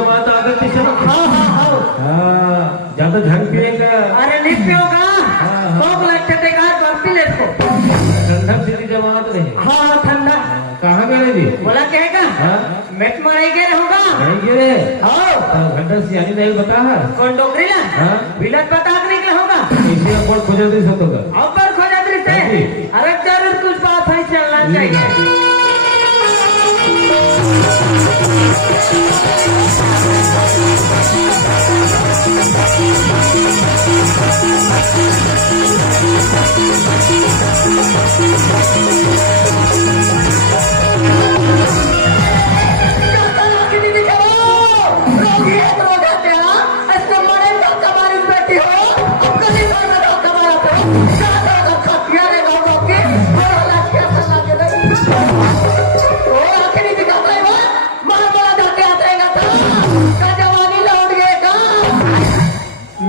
जमात आदत से ना। हाँ हाँ हाँ ज्यादा झंग पिएगा। अरे नहीं पियोगा भूख लगते थे कहा बर्फी ले इसको। ठंडा सीधी जमात नहीं। हाँ ठंडा कहाँ गए जी? बोला कहेगा मेट मराई गए रहूंगा नहीं गिरे। हाँ घंटा सियानी नहीं बता है कौन डोकरी ला हाँ? बिलत बता के निकला होगा इसी अकबर खोजा दी सब होगा। अब पर खोजा दृष्ट है अरे जरूर कुछ बात है चलना चाहिए।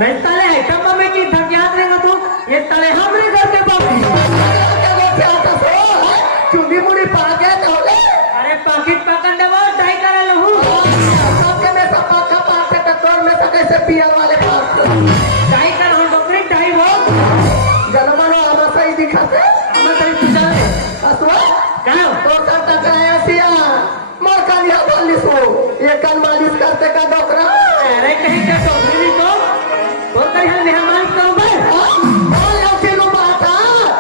मैं तले है कब में की थक याद रहेगा तू ये तले हमरे घर के बाबू चुंडी मुड़ी पा गया तो अरे पाकिट पकड़ दे वो डाई करे लो हूं सबके में सब पाका पाके तो तोर में तो कैसे पियर वाले पास डाई कर हम डोकरी डाई वो जनमानो आमा सही दिखाते आमा सही पूछा है असवा क्या तो करता क्या सिया मोर का लिया मालिश हो ये कल मालिश करते का डोकरा अरे कहीं का डोकरी नहीं तो कहीं हम मेहमान करूं मैं बोल आओ चलो बात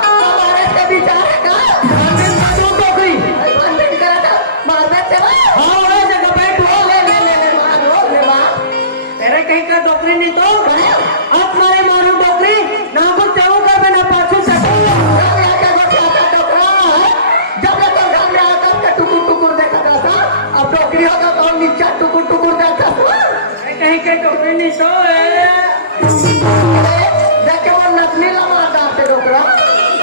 हमारे से बिचारे का हमने मारू डोकरी बंद करा था मार दे चला हां वो जगह बैठ ले मारो ले मार तेरे कहीं का डोकरी नहीं तो अब मारे मारू डोकरी ना को चाहूंगा मैं ना पाछू सकूं जब तो घर में आता तो टुकुर टुकुर देखा था अब डोकरी होगा तो नीचे टुकुर टुकुर देखा कहीं के डोकरी नहीं तो देखे वो नकली लमा डालते डोकरा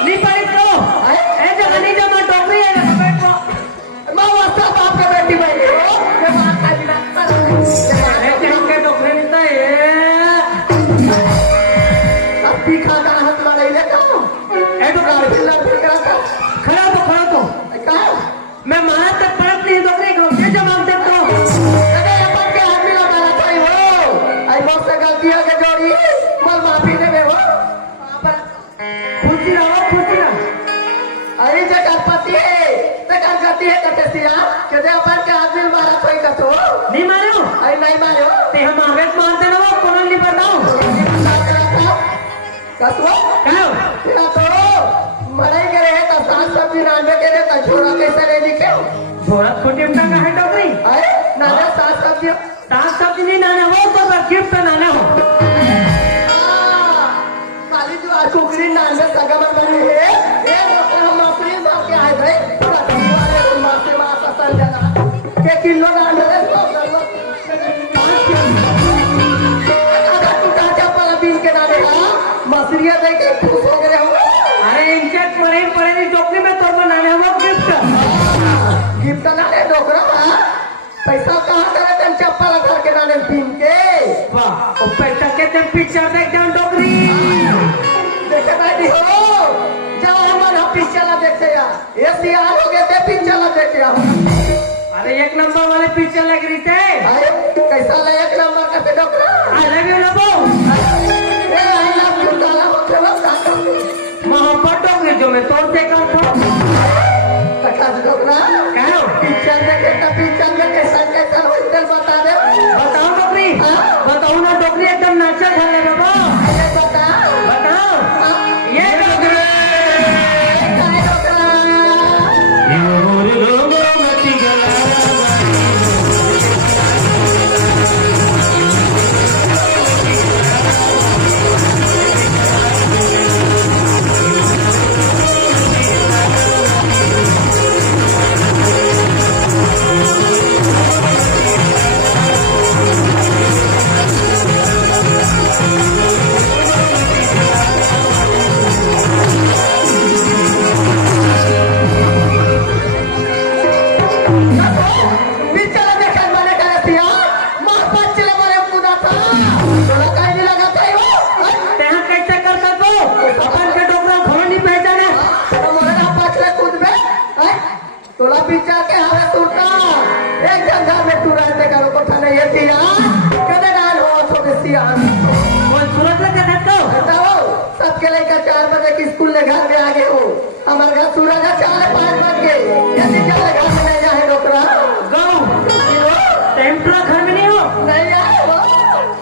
नहीं पाई तो ए जगह नहीं जमा डोकरी है ना बैठो मां वास्ता बाप के बेटी बैठी हो ये बात का बिना ए कहीं के डोकरी नहीं तो ये अब तीखा का हाथ मारे ले तो ए डोकरा लड़ करा खड़ा तो क्या मैं मारा तक पड़त नहीं डोकरी को ये जवाब दे तो अरे अपन के आदमी लगा रहा था वो आई बहुत से गलती है के जोड़ी मल माफी दे बे वो खुशी रहो अरे जगह पति है जगह गति है कटेसिया के दे अपन के आदमी मारा कोई का तो नहीं मारो आई नहीं मारो ते हम आगे मारते ना वो कौन नहीं बताओ कसवा कहो तेरा तो मरे करे है तो सास सब्जी नांदे के रे तो छोरा कैसे ले निके छोरा छोटी उठा का है डोकरी अरे नाना सास सब्जी नहीं नाना हो तो गिफ्ट नाना हो खाली जो आज कुकरी नांदे सगा में बनी है ये डॉक्टर हम अपनी मां के आए भाई पूरा वाले मां से मां पसंद जाना के किलो नांदे रे तो अगर तू काचा पला दिन के नाने का मसरिया दे के खुश हो गए हो अरे इनके परे नहीं डोकरी में तोड़ बनाने हुआ गिफ्ट नाने डोकरा पैसा कहाँ करे तुम चप्पल लगा के नाने पीन के वाह तो पैसा के तुम पिक्चर देख जाओ डोकरी देखे बैठी हो जाओ हमारा पिक्चर देखे यार ये सियार हो गए थे पिक्चर देखे अरे एक नंबर वाले पिक्चर लग रही थे कैसा लगा एक नंबर का पे डोकरा आई लव यू लबो आई लव यू ताला होते वक्त मोहब्बत डोकरी जो मैं तोड़ से करता तका डोकरा कहो पिक्चर देखे तो पिक्चर में कैसा होटल बता दे बताओ डोकरी बताओ ना डोकरी एकदम नाचा खेलने में बताओ ये डोकरी तोला पीछा के हवे टूटा एक जगह में तू रहते करो को थाने ये सिया कदे डाल हो सो सिया कौन सूरत लगा था तो बताओ सबके लेकर 4 बजे की स्कूल ले घर में आ गए हो हमारे घर सूरज 4-5 बज गए कैसे क्या घर में नहीं जाए डॉक्टर गाँव टाइम पूरा घर में नहीं हो नहीं आए हो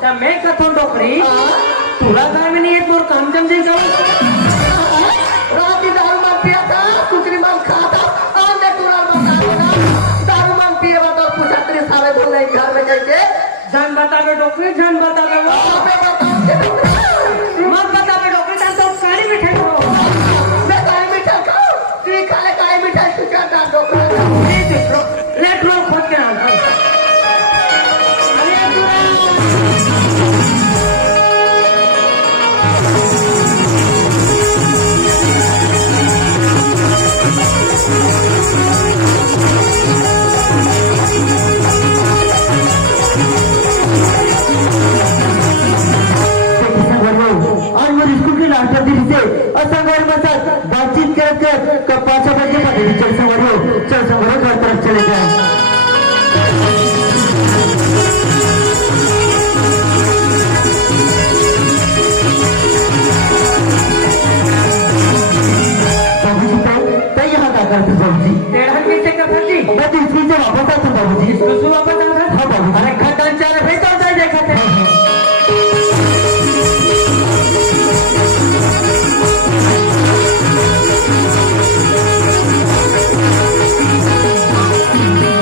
तो मैं कथों डोकरी हाँ? पूरा घर में नहीं है तोर काम जम जाए जाओ रात की दारू मन पिया था सुकरी मन खाता आज मैं तुरंत बता देना दारू मन पिए बताओ पूछा तेरे सारे बोल नहीं घर में जाके जान बता बे डोकरी जान बता बे वो मैं बताऊं के डॉक्टर मत बता बे डोकरी जान तो कारी मिठाई हो मैं काई मिठाई खाऊं तू खाले काई मिठाई तू क्या डाल डॉक्टर लेट रोल खोद के नाम अरे पूरा आज वो स्कूल के लास्ट दिन से असंगवर के साथ बातचीत कर 5 बजे पढ़ेगी चल संगरो घर तरफ चले जाए बाबूजी तय यहाँ क्या करते बाबूजी तेरा कैसे का फर्जी मैं तो स्कूल से वापस आता हूँ बाबूजी दूसरा वापस आ रहा हाँ बाबूजी अरे खड्डा चार भाई तो जाए देखा थे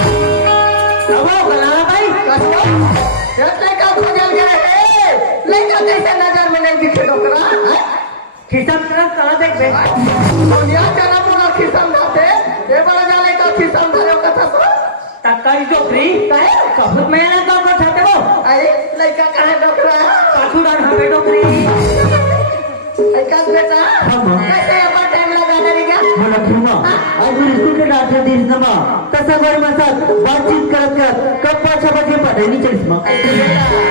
अब बनाना भाई लड़का खोजल गया है लड़का कैसे नजर में नहीं दिखे डॉक्टर खिसम तरफ कहाँ देख बे दुनिया चला पूरा खिसम जाते ये बड़ा जाले का खिसम धरे कथा सो तक्कारी डोकरी कबूत में ना तो कर सकते हो अरे लड़का कहाँ है डॉक्टर पाछू डाल हाँ बे डोकरी लड़का बेटा कैसे यहाँ टाइम लगा देगा मला खिमा आज वो स्कूल के लास्ट दिन नमा तसंगर के साथ बातचीत कर 5 बजे पढ़ेगी चलिस माँ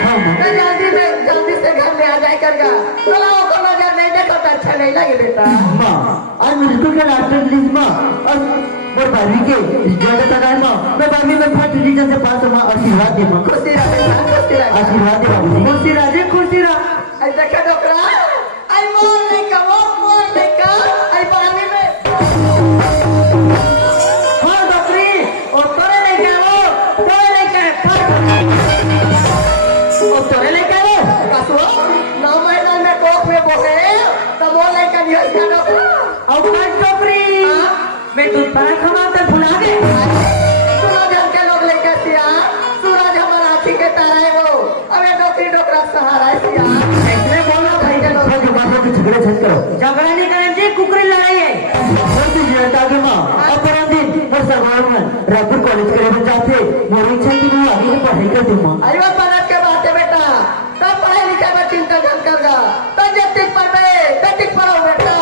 हाँ माँ जल्दी से घर में आ जाए करगा चला को नजर नहीं देखो तो अच्छा नहीं लगे बेटा माँ आज वो स्कूल के लास्ट दिन माँ और 12वीं के रिजल्ट तक आए माँ मैं 12वीं में फर्स्ट डिवीजन से पास हुआ आशीर्वाद दे माँ खुशी रहे आशीर्वाद दे बाबूजी खुशी राजे खुशी रहा आई देखा डॉक्टर आई मोर नहीं का आई पानी में हाँ डोकरी और तोरे लेके आओ तोरे लेके और तोरे लेके आओ कसो 9 महीना में कोख में बोले तब वो लेकर निकल गया डॉक्टर और आज डोकरी मैं दूध पाना खमाते भुला दे सूरज हम के लोग लेकर सिया सूरज हमारा आँखी के तारा है वो अबे डॉक्टर सहारा है सिया ऐसे बोलो भाई के लोग जो माता के झगड़े छत करो झगड़ा नहीं करें जी कुकरी लड़ाई है बहुत जीता के माँ अपराध दिन और सरवार में रायपुर कॉलेज करे में जाते मोर इच्छा की मैं आगे पढ़ाई कर दूँ माँ आई वो बनत के बात है बेटा तब पढ़ाई लिखाई में चिंता न करगा तब जब टिक पढ़े तब टिक पढ़ो बेटा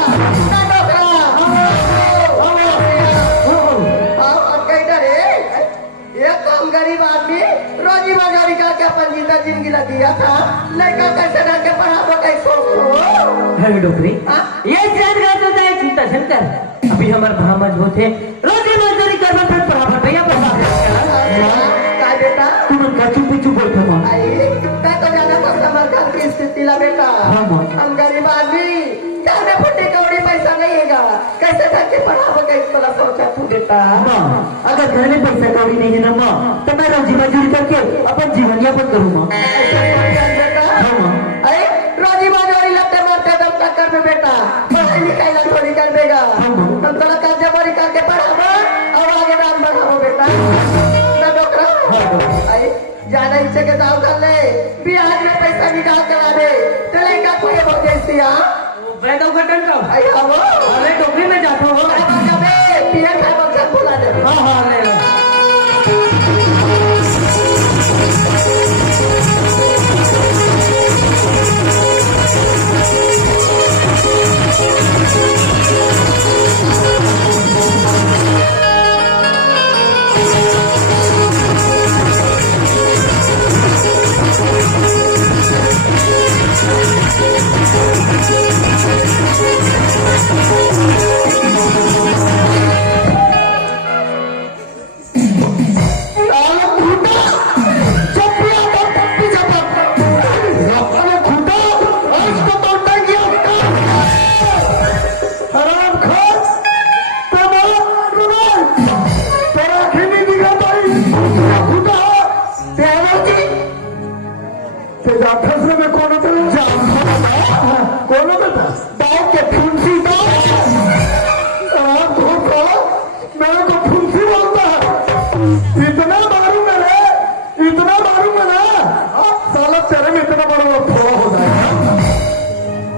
ना डॉक्टर एक काम गरीब आदमी रोजी बाजारी करके अपन जीता जिंदगी दिया था लड़का कैसे रह के पढ़ा कैसे हेलो डोकरी हाँ? ये चैन कर तो जाए चिंता शंकर अभी हमारे भाव मजबूत है रोजी मजदूरी करना फिर बराबर भैया पर काय बेटा तुम का चुप चुप बैठो माँ आई मैं तो ज्यादा कस्टमर घर की स्थिति ला बेटा हाँ माँ हम गरीब आदमी जाने फुटे कौड़ी पैसा नहीं है कैसे करके पढ़ाओ कैसे तरह सोचा तू बेटा माँ अगर घर में पैसा कौड़ी नहीं है ना माँ तो मैं रोजी मजदूरी करके अपन जीवन यापन करूँ माँ ऐसा सोच बेटा हाँ माँ अरे रोजी बाजारी लगते मारते दम तक कर में बेटा पढ़ाई लिखाई ला थोड़ी कर देगा हाँ माँ हम थोड़ा कर्जा बड़ी करके पढ़ाबो और आगे नाम बढ़ाबो बेटा ना डॉक्टर हाँ डॉक्टर आई ज्यादा इच्छा के दाव कर ले बिहार में पैसा निकाल करा दे चले का कोई हो जैसी ब्रेड उघटन का आई आओ अरे डोकरी में जाता हो पिया खाए बच्चा बुला दे हाँ हाँ ले लो ते जाठस में कौन होता है? कौन होता है? दाव के फुंसी दाव। मेरे को फुंसी बोलता है। इतना मारूंगा ना, इतना मारूंगा ना, साला तेरे में इतना बड़ा थोड़ा हो जाएगा।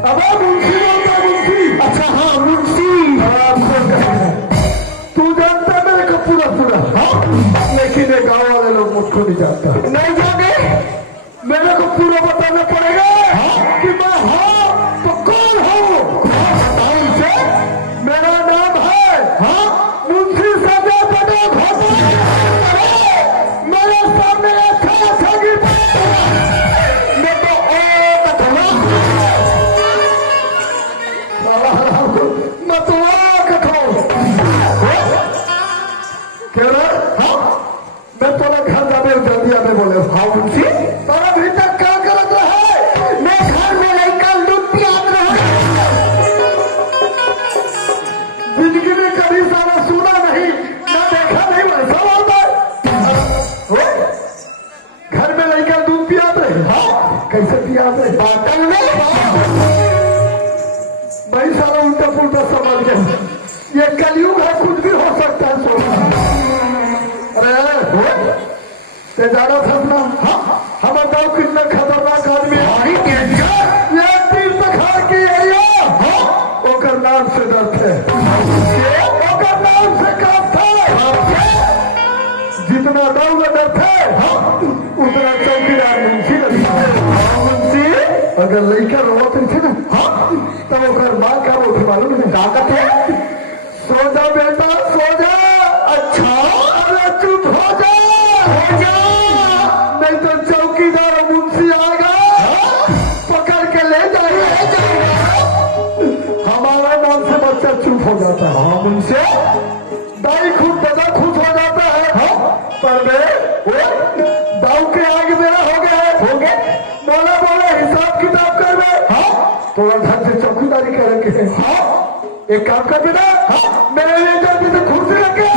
अब मुंशी बोलता है, मुंशी। अच्छा हाँ मुंशी। तू जानता है मेरे को पूरा पूरा, लेकिन ये गाँव वाले लोग मुझको नहीं जानता। नहीं जाने, मेरे को पूरा बताना पड़ेगा कि मैं हूँ तो कौन हूँ। मेरा नाम है मुंशी सजा पटेल। मेरे सामने अच्छा गिफ्ट मैं तो मैं तो क्या मैं थोड़ा घर जाने जल्दी आने बोले। हाँ मुंशी तारा भीतर क्या करत रहे? मैं घर में नहीं कल दूध पियात रहे। जिंदगी में कभी सारा सुना नहीं ना देखा नहीं, वैसा होता है। घर में नहीं कल दूध पियात रहे। हाँ कैसे पियात रहे? बाटल में। भाई सारा उल्टा पुल्टा समझ गया। ये कलयुग है, कुछ भी हो सकता है। सोना अरे ते जाना था अपना। हम बताओ कितना खतरनाक आदमी है। ये तीर पखार के ओकर नाम से डरते, ओकर नाम से काटते। जितना दौड़ डरते उतना चौकीदार मुंशी लगता है। मुंशी अगर लड़का रोवत थे ना तब ओकर माँ का वो मालूम है ताकत है। सो जा बेटा सो जा। अच्छा अरे चुप हो जा, नहीं तो चौकीदार मुंशी आएगा पकड़ के ले जाएगा। हमारे नाम से बच्चा चुप हो जाता है। हाँ मुंशी दाई खुद दादा खुश हो जाता है। पर दाऊ के आगे मेरा हो गया। बोला बोला हिसाब किताब कर दे। थोड़ा ढंग से चौकीदारी करेंगे। एक काम कर बेटा, मेरे लिए जल्दी से कुर्सी रखे।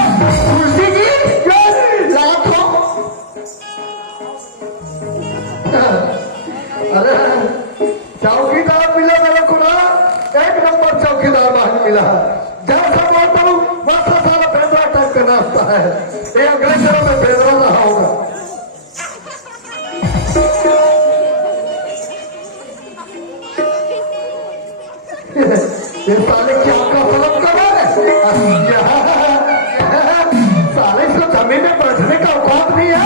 कुर्सी जी लाखों। अरे चौकीदार मिला मेरे को ना, एक नंबर चौकीदार बाहर मिला। जैसा बोलता हूँ वैसा सारा बेदरा टाइप का नाश्ता है। ये अगले जन्म में बेदरा रहा होगा। ये साले क्या आपका फलक कर रहा है? साले इसको जमीन में बैठने का औकात नहीं है।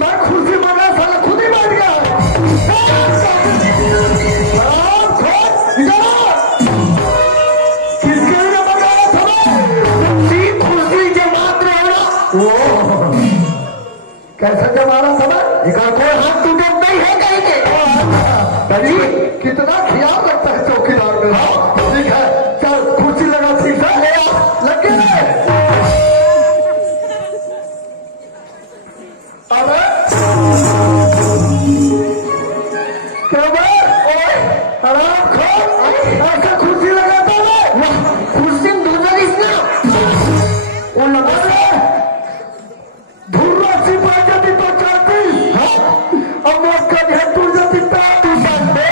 मैं खुशी मना साला खुद ही बैठ गया। किसके लिए बनाया था? खुशी जमात रहे ना। कैसा जमा रहा था? कोई हाथ टूटे नहीं है कहीं के। कितना ख्याल रखता है चौकीदार में। ठीक है चल कुर्सी लगा ठीक है लग गए। अरे क्या हराम खोर ऐसा कुर्सी लगाता है। कुर्सी दूसरा इसना वो लगा धूर्वा सिपा जाती तो चाहती। अब वो कद है तू जाती तू जानते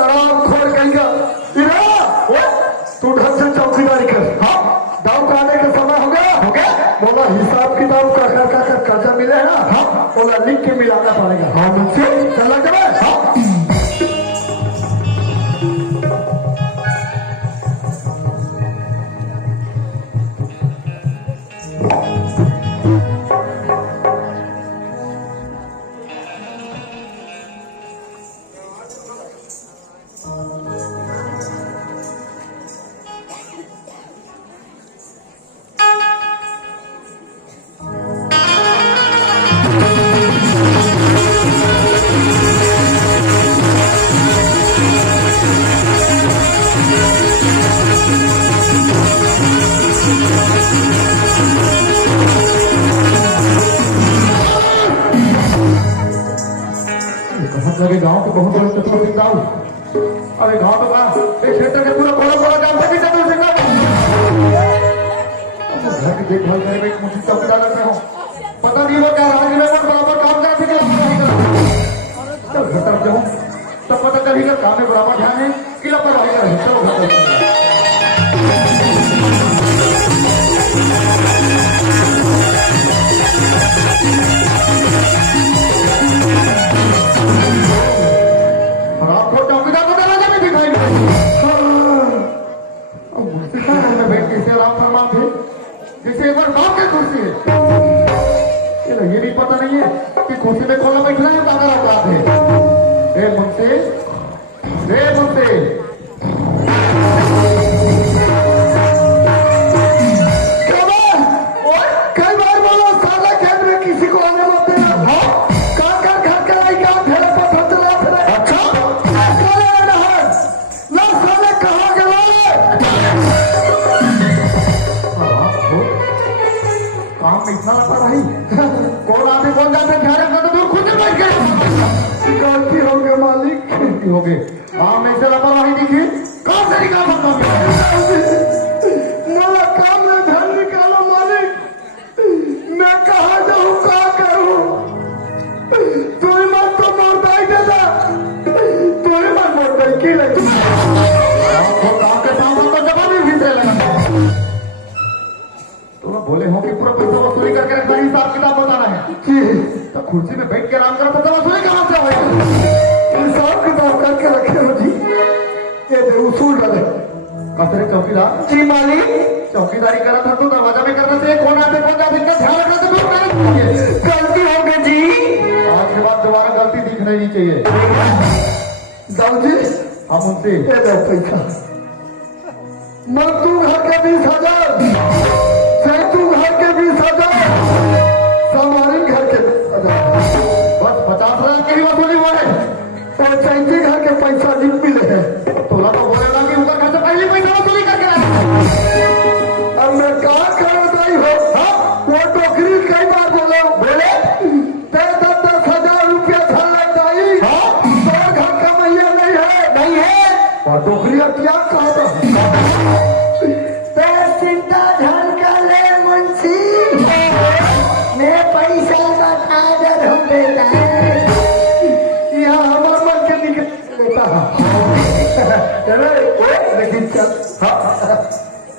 आराम खोल कहेगा। तू ढंग से चौकीदारी कर। दाव का आने का समय हो गया। बोला हिसाब किताब का कर्जा मिले है ना। बोला लिख के मिलाना पड़ेगा। हाँ मुझसे चला जाए। लगे गांव के बहुत बड़े तत्व चिंता हूँ। अरे गांव तो कहा एक क्षेत्र के पूरा बड़ा बड़ा काम सभी चतुर से कर घर की देखभाल करने में मुझे चौकीदार रखते हो। पता नहीं वो क्या राजनीति काम में बराबर ध्यान है कि लापरवाही कर रहे हैं। चलो घर चलते हैं। और आपको चौकीदार को दरवाजे में दिखाई में बैठ के इसे आराम फरमा थे जैसे एक बार बाप की कुर्सी है। ये भी पता नहीं है कि कुर्सी में कौन बैठना है काका औकात है। ए मुंशी, ए मुंशी, कई बार बोलो साला खेत में किसी को आने मत देना। काका घर के लाई का ठेले पर फंस चला फिरे। अच्छा काले नहर ना साले कहाँ गए? काम में इतना लगा भाई कौन आते कौन जाते ध्यान रखना तो दूर खुद ही बैठ गए। गलती हो गई मालिक, गलती हो गई। काम में से लापरवाही दिखी कहाँ से निकाल सकता मेरा काम में धन निकालो मालिक। मैं कहाँ जाऊँ क्या करूँ? तू ही मत तो मोड़ता ही देता, तू ही मत मोड़ता ही की लगी काम के सामने तो जवाब ही भीतरे लगा। तो मैं बोले हो कि पूरा पैसा वसूली करके रखना, हिसाब किताब बताना है जी। तो कुर्सी में बैठ के आराम करो पैसा वसूली कहाँ से होगा? हिसाब किताब करके रखे हो जी। ये दे उसूल रहे कसरे चौकीदार जी मालिक। चौकीदारी करा था तो दरवाजा में करना चाहिए। कौन आते कौन जाते इनका ध्यान रखना तो गलती हो गई जी। आज के बाद दोबारा गलती दिखना नहीं चाहिए। दाऊ जी हम उनसे पैसा मत तू घर के 20,000 तू घर के 20,000 हमारे घर के 20,000 बस 50,000 की वसूली बोले और 35 घर के पैसा लिख मिले हैं। तोला तो बोलेगा कि उनका घर से पहले पैसा वसूली करके अब मैं कहा कर बताई हो। वो टोकरी कई बार बोले 10,000 रुपया छल लग जाई। तो घर का मैया नहीं है और टोकरी क्या कहा था? चिंता धन का ले मुंशी, मैं पैसा बता दर हूँ बेटा। यहाँ हमारे मन के निकल लेता लेकिन चल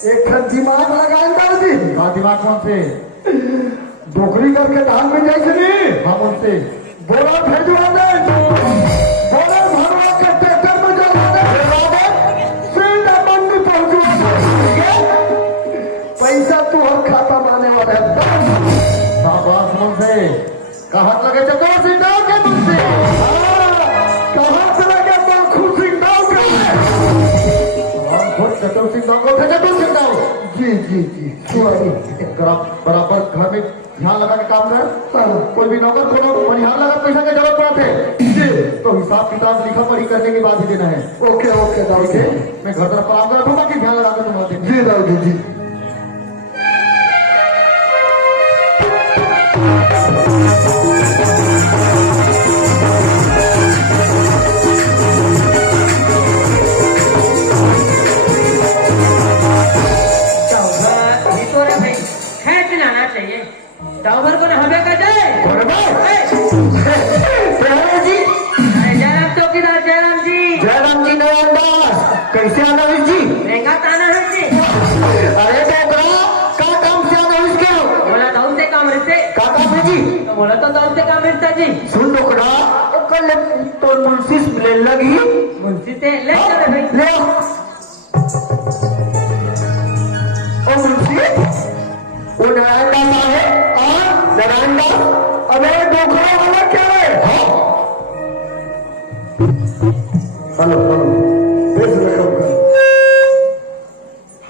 एक खन दिमाग लगा जी। हाँ दिमाग कौन से? डोकरी करके धान में जाए नहीं हम उनसे बोला भेजवा दे, बोला भरवा के ट्रैक्टर में जावा दे, सीधा मंडी पहुंचवा दे। पैसा तू हर खाता में आने वाला है। शाबाश मुझसे कहाँ लगे चतुर सिंह दाव के मुझसे कहाँ से लगे बाखू सिंह दाव के चतुर सिंह दाव को चतुर सिंह दाव जी जी जी। बराबर घर में ध्यान लगा के काम कर। कोई भी नौकर को परिहार लगा पैसा की जरूरत पड़ा थे जी तो हिसाब किताब लिखा पढ़ी करने के बाद ही देना है। ओके ओके दाऊ जी मैं घर तरफ काम कर रहा हूँ बाकी ध्यान लगा कर तुम्हारा जी दाऊ जी जी। डाउबर को हमें का जाए जी। जयराम चौकीदार जयराम जी नवानदास कैसे आना है जी? महंगा ताना है जी। अरे बेटा का काम से आना है क्या? बोला दाऊ से काम रहते का काम है जी? तो बोला तो दाऊ से काम रहता जी। सुन लोकड़ा कल तो मुंशी ले लगी मुंशी से ले चले भाई ले ओ मुंशी वो नारायण दास है। नारायण दास अबे डोकरा वाला क्या है? हेलो हेलो बेस रखो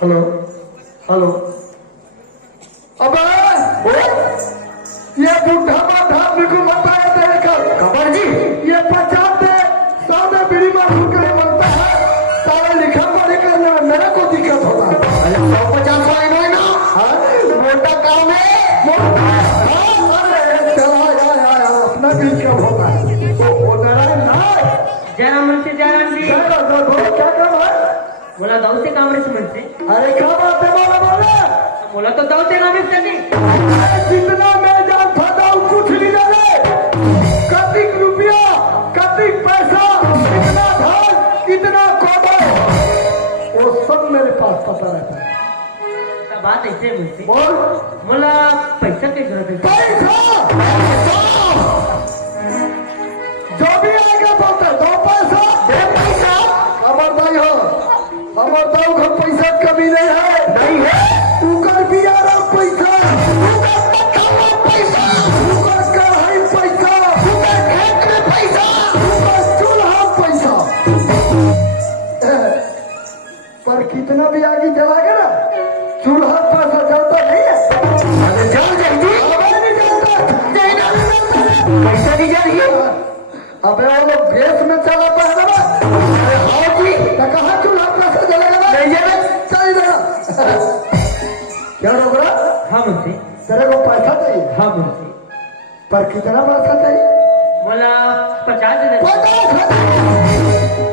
हेलो हेलो अबे ये बुढ़ा बाढ़ा बिल्कुल बताया तेरे का खबर जी। ये 50 से 100 बीड़ी में भूखे मरता है सारा लिखा पढ़ी करने में मेरे को दिक्कत होगा। 150 वाली नहीं ना मोटा काम है अपना भी क्या होता है वो नारायण ना जयराम मुंशी जयराम जी क्या काम है? बोला दाऊ से काम रहे मुंशी। अरे क्या बात है बोला बोला तो दाऊ से काम रहता जी। जितना मैं जानता था कुछ नहीं जाने कतिक रुपया कतिक पैसा कितना धन बात ऐसे है मुझसे बोल बोला पैसा की जरूरत है पैसा जो भी आएगा बोलते दो पैसा दे पैसा खबरदारी हो खबरदार घर पैसा कमी नहीं है तू कर भी आ रहा पैसा तू कर पठावा पैसा तू कर कढ़ाई पैसा तू कर खेत में पैसा तू कर चूल्हा पैसा पर कितना भी आगे जलाएगा ना चूल्हा पैसा जलता नहीं है अरे जल जाएगी नहीं जलता पैसा नहीं जाएगी अबे वो लोग गैस में चलाता है ना अरे हाँ जी तो कहाँ चूल्हा पैसा जलेगा नहीं जले चल रहा क्या रोक रहा हाँ मुझसे तेरे को पैसा चाहिए हाँ मुझसे पर कितना पैसा चाहिए बोला 50,000 50,000